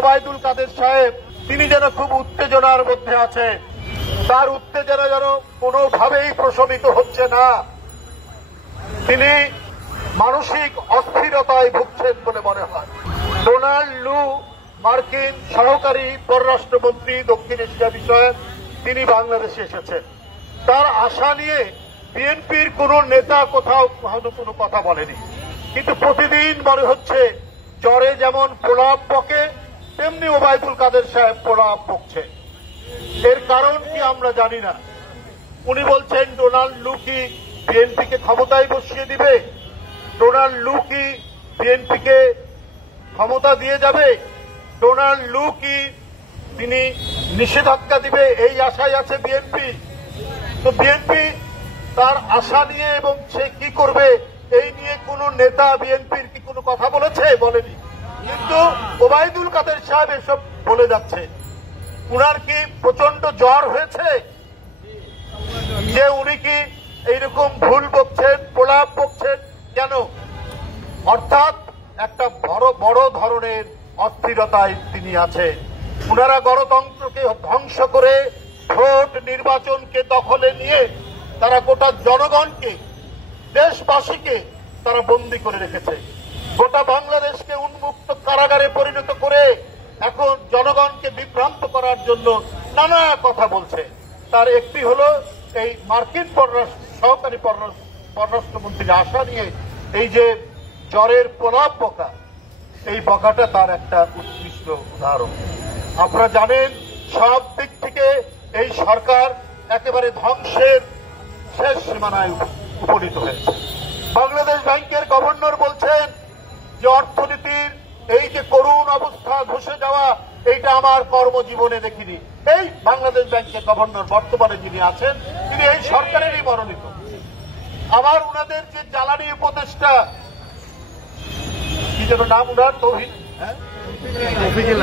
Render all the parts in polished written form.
ওবায়দুল কাদের সাহেব তিনি যেন খুব উত্তেজনার মধ্যে আছে, তার উত্তেজনা যেন কোনোভাবেই প্রশমিত হচ্ছে না, তিনি মানসিক অস্থিরতায় ভুগছেন বলে মনে হয়। ডোনাল্ড লু মার্কিন সহকারী পররাষ্ট্রমন্ত্রী দক্ষিণ এশিয়া বিষয়ে তিনি বাংলাদেশে এসেছেন। তার আশা নিয়ে বিএনপির কোন নেতা কোথাও কোনো কথা বলেনি, কিন্তু প্রতিদিন মনে হচ্ছে জ্বরে যেমন প্রলাপ বকে তেমনি ওবায়দুল কাদের সাহেব প্রলাপ বকছে। এর কারণ কি আমরা জানি না। উনি বলছেন ডোনাল্ড লু কি বিএনপিকে ক্ষমতায় বসিয়ে দিবে, ডোনাল্ড লু কি বিএনপিকে ক্ষমতা দিয়ে যাবে, ডোনাল্ড লু কি তিনি নিষেধাজ্ঞা দিবে, এই আশায় আছে বিএনপি। তো বিএনপি তার আশা নিয়ে এবং সে কি করবে এই নিয়ে কোন নেতা বিএনপির কি কোনো কথা বলেছে? বলেনি। কিন্তু ওবায়দুল কাদের সাহেব এসব বলে যাচ্ছে। উনার কি প্রচন্ড জ্বর হয়েছে যে উনি কি এইরকম ভুল বকছেন, প্রলাপ বকছেন কেন? অর্থাৎ একটা বড় ধরনের অস্থিরতায় তিনি আছেন। উনারা গণতন্ত্রকে ধ্বংস করে ভোট নির্বাচনকে দখলে নিয়ে তারা গোটা জনগণকে, দেশবাসীকে তারা বন্দী করে রেখেছে। গোটা বাংলাদেশকে উন্মুক্ত কারাগারে পরিণত করে এখন জনগণকে বিভ্রান্ত করার জন্য নানা কথা বলছে। তার একটি হল এই মার্কিন সহকারী পররাষ্ট্রমন্ত্রীর আশা নিয়ে এই যে জ্বরের প্রলাপ বকা, এই বকাটা তার একটা উৎকৃষ্ট উদাহরণ। আপনারা জানেন সব দিক থেকে এই সরকার একেবারে ধ্বংসের শেষ সীমানায় উপনীত হয়েছে। বাংলাদেশ ব্যাংকের গভর্নর বলছেন যে অর্থনীতির এই যে করুণ অবস্থা, ধসে যাওয়া, এইটা আমার কর্মজীবনে দেখিনি। এই বাংলাদেশ ব্যাংকের গভর্নর বর্তমানে যিনি আছেন তিনি এই সরকারেরই মনোনীত। আবার উনাদের যে জ্বালানি উপদেষ্টা কি যেন নাম উনার,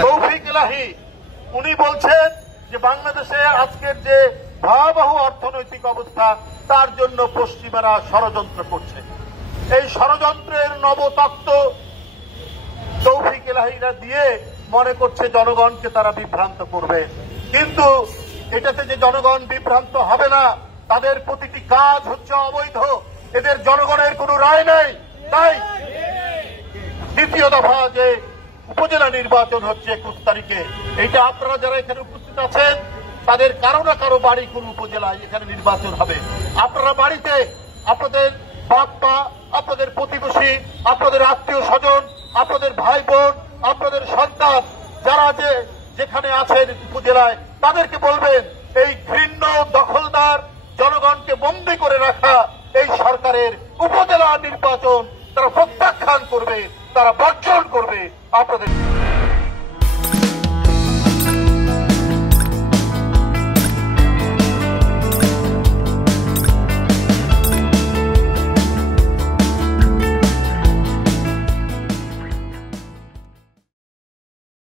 তৌফিক ইলাহি, উনি বলছেন যে বাংলাদেশে আজকের যে ভয়াবহ অর্থনৈতিক অবস্থা তার জন্য পশ্চিমারা ষড়যন্ত্র করছে। এই ষড়যন্ত্রের নবতত্ত্ব তৌফিক ইলাহিরা দিয়ে মনে করছে জনগণকে তারা বিভ্রান্ত করবে। কিন্তু এটাতে যে জনগণ বিভ্রান্ত হবে না, তাদের প্রতিটি কাজ হচ্ছে অবৈধ, এদের জনগণের কোনো রায় নেই। তাই দ্বিতীয় দফা যে উপজেলা নির্বাচন হচ্ছে 21 তারিখে, এইটা আপনারা যারা এখানে উপস্থিত আছেন তাদের কারো না কারো বাড়ি কোন উপজেলায় এখানে নির্বাচন হবে। আপনারা বাড়িতে আপনাদের বাপ মা, আপনাদের প্রতিবেশী, আপনাদের আত্মীয় স্বজন, আপনাদের ভাই বোন, আপনাদের সন্তান যারা যেখানে আছেন উপজেলায়, তাদেরকে বলবেন এই ঘৃণ্য দখলদার জনগণকে বন্দী করে রাখা এই সরকারের উপজেলা নির্বাচন তারা প্রত্যাখ্যান করবে, তারা বর্জন করবে। আপনাদের